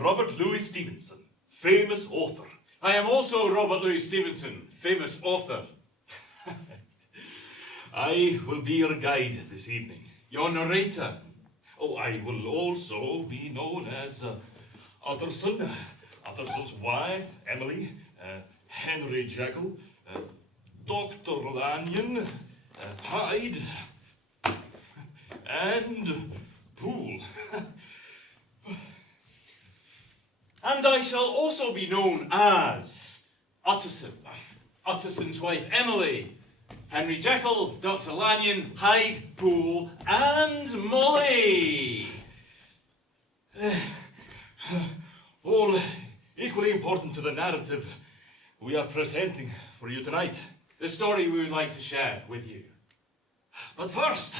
Robert Louis Stevenson, famous author. I am also Robert Louis Stevenson, famous author. I will be your guide this evening. Your narrator. Oh, I will also be known as Utterson, Utterson's wife, Emily, Henry Jekyll, Dr. Lanyon, Hyde, and Poole. And I shall also be known as Utterson, Utterson's wife Emily, Henry Jekyll, Dr. Lanyon, Hyde, Poole, and Molly. All equally important to the narrative we are presenting for you tonight. The story we would like to share with you. But first,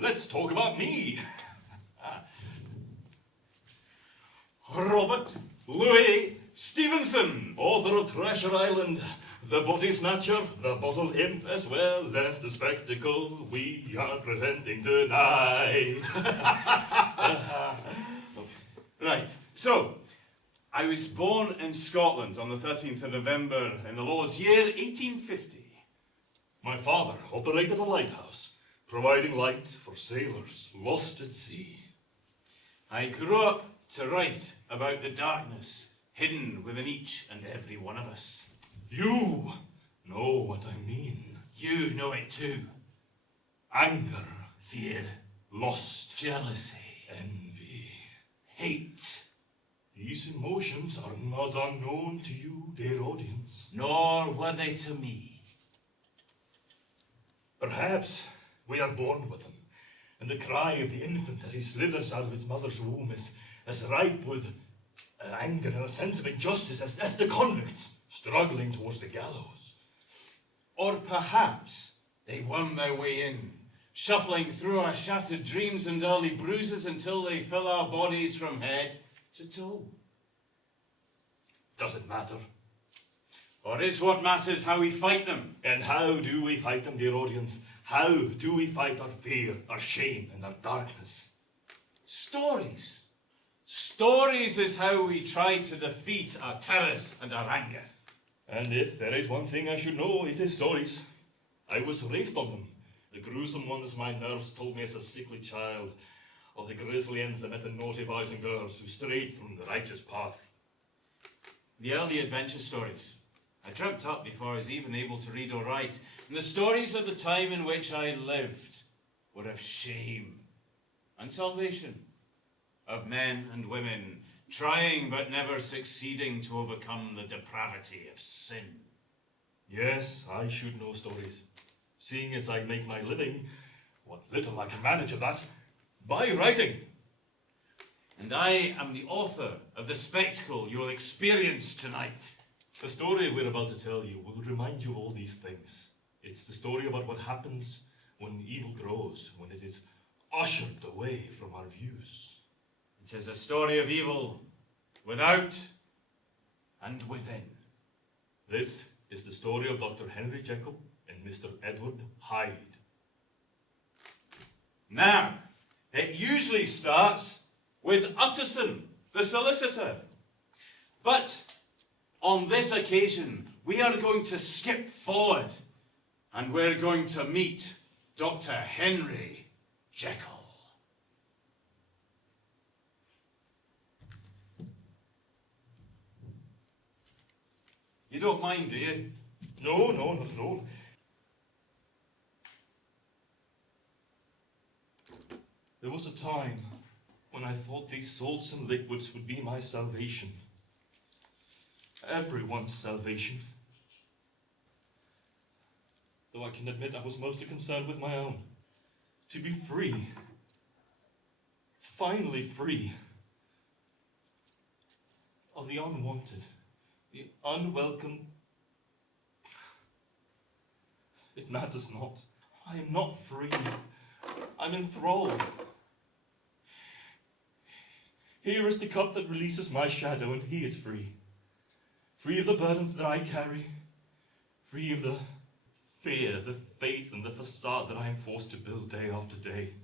let's talk about me. Robert Louis Stevenson, Author of Treasure Island, the Body Snatcher, the Bottle Imp, as well as the spectacle we are presenting tonight. Right, so I was born in Scotland on the 13th of November in the Lord's year 1850. My father operated a lighthouse, providing light for sailors lost at sea. I grew up to write about the darkness hidden within each and every one of us. You know what I mean. You know it too. Anger, Fear, lust, jealousy, envy. hate, These emotions are not unknown to you, dear audience. nor were they to me. Perhaps we are born with them, and the cry of the infant as he slithers out of its mother's womb is as ripe with anger and a sense of injustice as the convicts struggling towards the gallows. Or perhaps they worm their way in, shuffling through our shattered dreams and early bruises until they fill our bodies from head to toe. Does it matter? Or is what matters how we fight them? And how do we fight them, dear audience? How do we fight our fear, our shame, and our darkness? Stories. Stories is how we try to defeat our terrors and our anger. And if there is one thing I should know, it is stories. I was raised on them. The gruesome ones my nurse told me as a sickly child, of the grisly ends that met the naughty boys and girls who strayed from the righteous path. The early adventure stories I dreamt up before I was even able to read or write, and the stories of the time in which I lived were of shame and salvation, of men and women trying but never succeeding to overcome the depravity of sin. Yes, I should know stories, seeing as I make my living, what little I can manage of that, by writing. And I am the author of the spectacle you will experience tonight. The story we're about to tell you will remind you of all these things. It's the story about what happens when evil grows, when it is ushered away from our views. It is a story of evil without and within. This is the story of Dr. Henry Jekyll and Mr. Edward Hyde. Now, it usually starts with Utterson, the solicitor. But on this occasion, we are going to skip forward and we're going to meet Dr. Henry Jekyll. You don't mind, do you? No, not at all. There was a time when I thought these salts and liquids would be my salvation. Everyone's salvation. Though I can admit I was mostly concerned with my own. To be free. Finally free. Of the unwanted, the unwelcome. It matters not. I am not free. I'm enthralled. Here is the cup that releases my shadow, and he is free. Free of the burdens that I carry. Free of the fear, the faith, and the facade that I am forced to build day after day.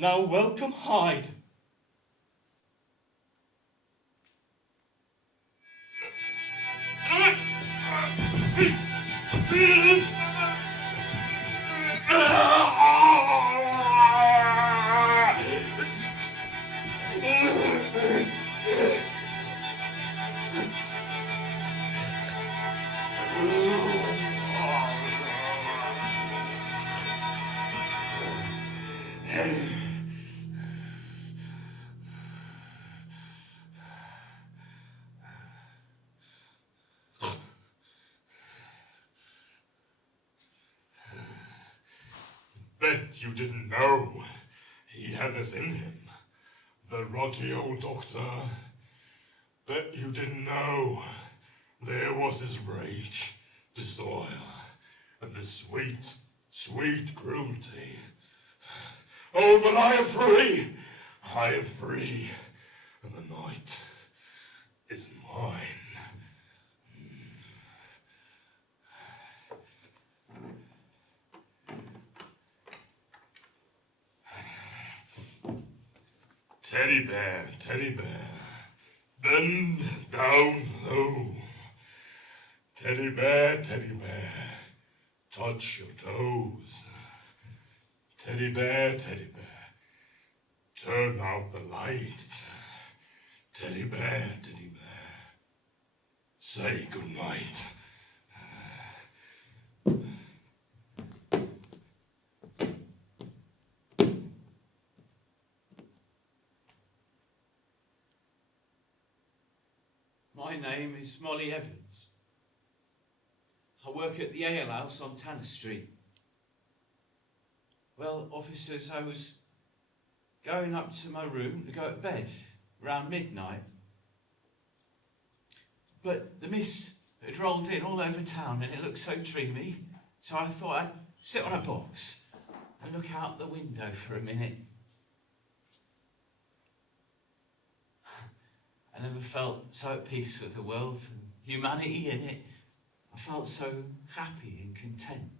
Now welcome, Hyde. Bet you didn't know he had this in him, the rotty old doctor. Bet you didn't know there was his rage, desire, and the sweet, sweet cruelty. Oh, but I am free! I am free, and the night is mine. Teddy bear, bend down low. Teddy bear, touch your toes. Teddy bear, turn out the light. Teddy bear, say goodnight. My name is Molly Evans. I work at the ale house on Tanner Street. Well, officers, I was going up to my room to go to bed around midnight. But the mist had rolled in all over town and it looked so dreamy, so I thought I'd sit on a box and look out the window for a minute. I never felt so at peace with the world and humanity in it. I felt so happy and content.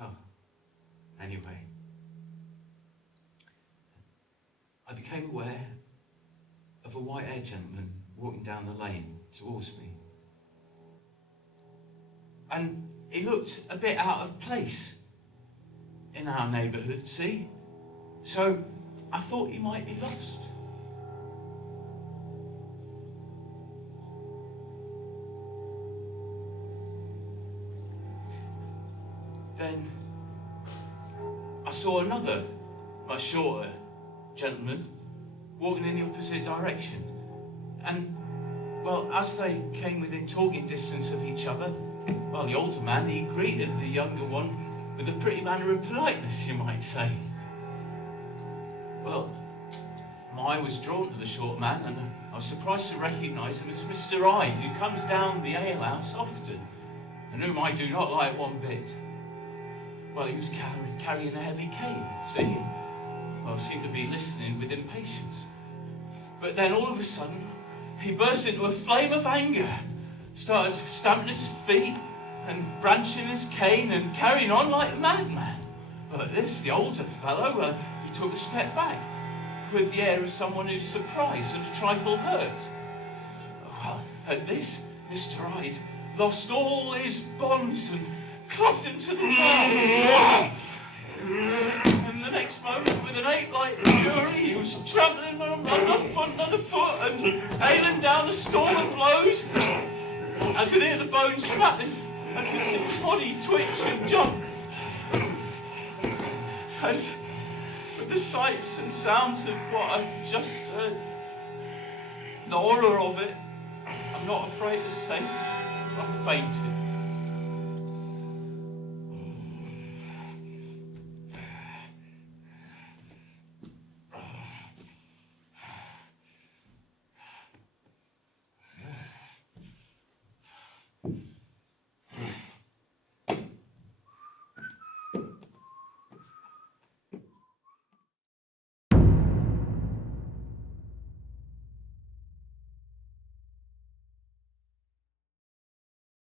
Oh, anyway, I became aware of a white-haired gentleman walking down the lane towards me. And he looked a bit out of place in our neighbourhood, see? So I thought he might be lost. Then I saw another, much shorter gentleman walking in the opposite direction. And, well, as they came within talking distance of each other, well, the older man, he greeted the younger one with a pretty manner of politeness, you might say. Well, my eye was drawn to the short man, and I was surprised to recognise him as Mr. Hyde, who comes down the ale house often, and whom I do not like one bit. Well, he was carrying a heavy cane, see? Well, seemed to be listening with impatience. But then all of a sudden, he burst into a flame of anger, started stamping his feet and branching his cane and carrying on like a madman. Well, at this, the older fellow, he took a step back with the air of someone who's surprised and a trifle hurt. Well, at this, Mr. Hyde lost all his bonds and clubbed him to the ground. And the next moment, with an ape-like fury, he was trampling underfoot and hailing down a storm of blows. I could hear the bones snapping. I could see his body twitch and jump. And with the sights and sounds of what I've just heard, the horror of it, I'm not afraid to say, I fainted.